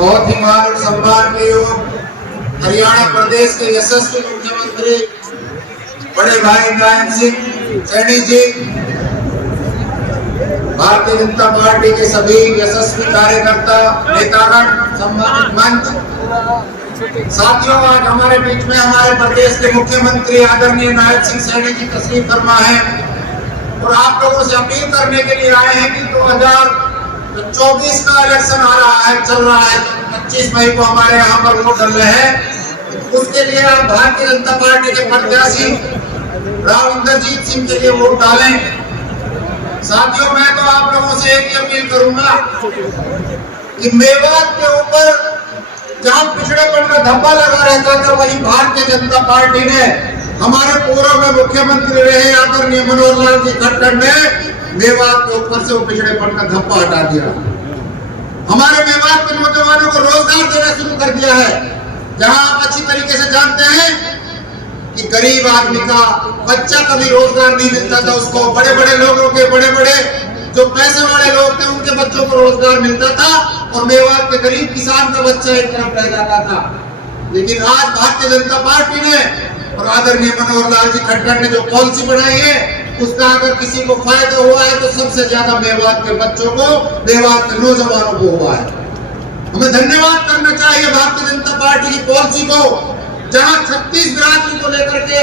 बहुत ही मान और सम्मान के योग हरियाणा प्रदेश के यशस्वी मुख्यमंत्री बड़े भाई नारायण सिंह सैनी जी, भारतीय जनता पार्टी के सभी यशस्वी कार्यकर्ता, नेतागण, सम्मानित मंच, साथियों, आज हमारे बीच में हमारे प्रदेश के मुख्यमंत्री आदरणीय नारायण सिंह सैनी जी तशरीफ फरमा है और आप लोगों से अपील करने के लिए आए हैं कि 2024 का इलेक्शन आ रहा है, चल रहा है, 25 मई को हमारे यहाँ पर वोट डलने हैं। उसके लिए आप भारतीय जनता पार्टी के प्रत्याशी राव इंद्रजीत सिंह के लिए वोट डालें। साथियों, मैं तो आप लोगों से एक ही अपील करूंगा कि मेवात के ऊपर जहां पिछड़ेपन का धब्बा लगा रहता था, वही भारतीय जनता पार्टी ने हमारे पूर्व में मुख्यमंत्री रहे आदरणीय मनोहर लाल जी खट्टर ने मेवात के ऊपर से वो पिछड़ेपन का धब्बा हटा दिया। हमारे मेवात के नौजवानों को रोजगार देना शुरू कर दिया है। जहां आप अच्छी तरीके से जानते हैं कि गरीब आदमी का बच्चा कभी रोजगार नहीं मिलता था, उसको बड़े बड़े लोगों के, बड़े बड़े जो पैसे वाले लोग थे, उनके बच्चों को रोजगार मिलता था और मेवात के गरीब किसान का बच्चा एक तरफ रह जाता था। लेकिन आज भारतीय जनता पार्टी ने और आदरणीय मनोहर लाल जी खट्टर ने जो पॉलिसी बनाई है, उसका अगर किसी को फायदा हुआ है तो सबसे ज्यादा मेवात के बच्चों को, मेवात के नौजवानों को हुआ है। हमें धन्यवाद करना चाहिए भारतीय जनता पार्टी की पॉलिसी को, जहां 36 बिरादरी को लेकर के,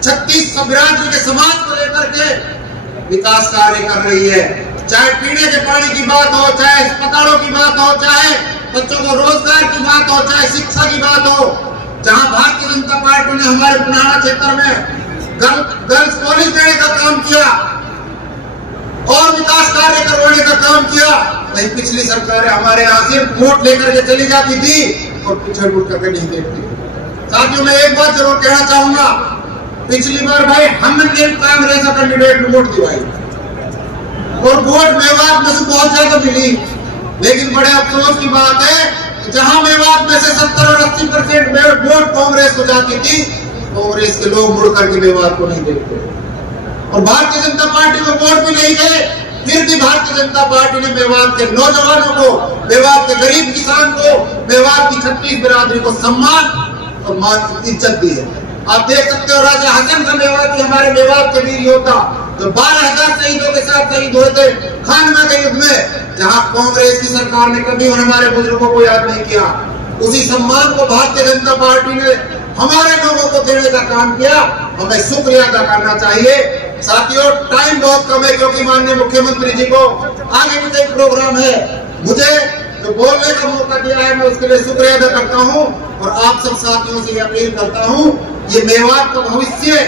36 बिरादरी के समाज को लेकर के विकास कार्य कर रही है। चाहे पीने के पानी की बात हो, चाहे अस्पतालों की बात हो, चाहे बच्चों को रोजगार की बात हो, चाहे शिक्षा की बात हो, जहां भारतीय जनता पार्टी ने हमारे पुराना क्षेत्र में गर्ल्स कॉलेज देने का काम किया और विकास कार्य करवाने का काम किया, वही पिछली सरकारें हमारे यहाँ सिर्फ वोट लेकर के चली जाती थी और पीछे मुड़ करके नहीं देखती। साथियों, मैं एक बात जरूर कहना चाहूंगा, पिछली बार भाई हमने कांग्रेस का कैंडिडेट वोट दिवाई और वोट मेवात में से बहुत ज्यादा मिली, लेकिन बड़े अफसोस की बात है जहां मेवात में से 70 और 80% वोट कांग्रेस को जाती थी, कांग्रेस के लोग मुड़ करके मेवात को नहीं देखते और भारतीय जनता पार्टी को वोट भी नहीं गए। फिर भी भारतीय जनता पार्टी ने मेवात के नौजवानों को, मेवात के गरीब किसान को, मेवात की 36 बिरादरी को सम्मान और मान की इज्जत दी है। आप देख सकते हो राजा हसन खान मेवाती, हमारे मेवात के वीर योद्धा जो 12,000 शहीदों के साथ शहीद हुए थे खानवा के युद्ध में, जहां कांग्रेस की सरकार ने कभी हमारे बुजुर्गों को याद नहीं किया, उसी सम्मान को भारतीय जनता पार्टी ने हमारे लोगों को देने का काम किया। हमें शुक्रिया अदा करना चाहिए। साथियों, टाइम बहुत कम है क्योंकि माननीय मुख्यमंत्री जी को आगे भी कई प्रोग्राम है। मुझे जो बोलने का मौका दिया है, मैं उसके लिए शुक्रिया अदा करता हूं और आप सब साथियों से अपील करता हूं, ये मेवात का भविष्य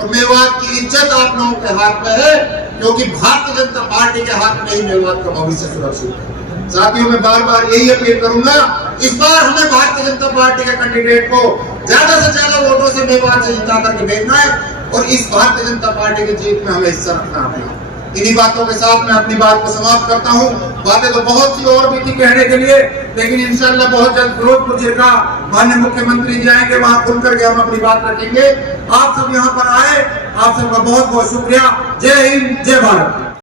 और मेवात की इज्जत आप लोगों के हाथ में है, क्योंकि भारतीय जनता पार्टी के हाथ में ही मेवात का भविष्य सुरक्षित है। साथियों, मैं बार बार यही अपील करूंगा, इस बार हमें भारतीय जनता पार्टी के कैंडिडेट को ज्यादा से ज्यादा वोटों से मेवात से जिता करके भेजना है और इस भारतीय जनता पार्टी की जीत में हमें हिस्सा रखना है। इन्हीं बातों के साथ मैं अपनी बात को समाप्त करता हूं। बातें तो बहुत सी और भी थी कहने के लिए, लेकिन इंशाल्लाह बहुत जल्द फिरोजपुर जिले का माननीय मुख्यमंत्री जी आएंगे, वहां खुल करके हम अपनी बात रखेंगे। आप सब यहाँ पर आए, आप सबका बहुत बहुत शुक्रिया। जय हिंद, जय भारत।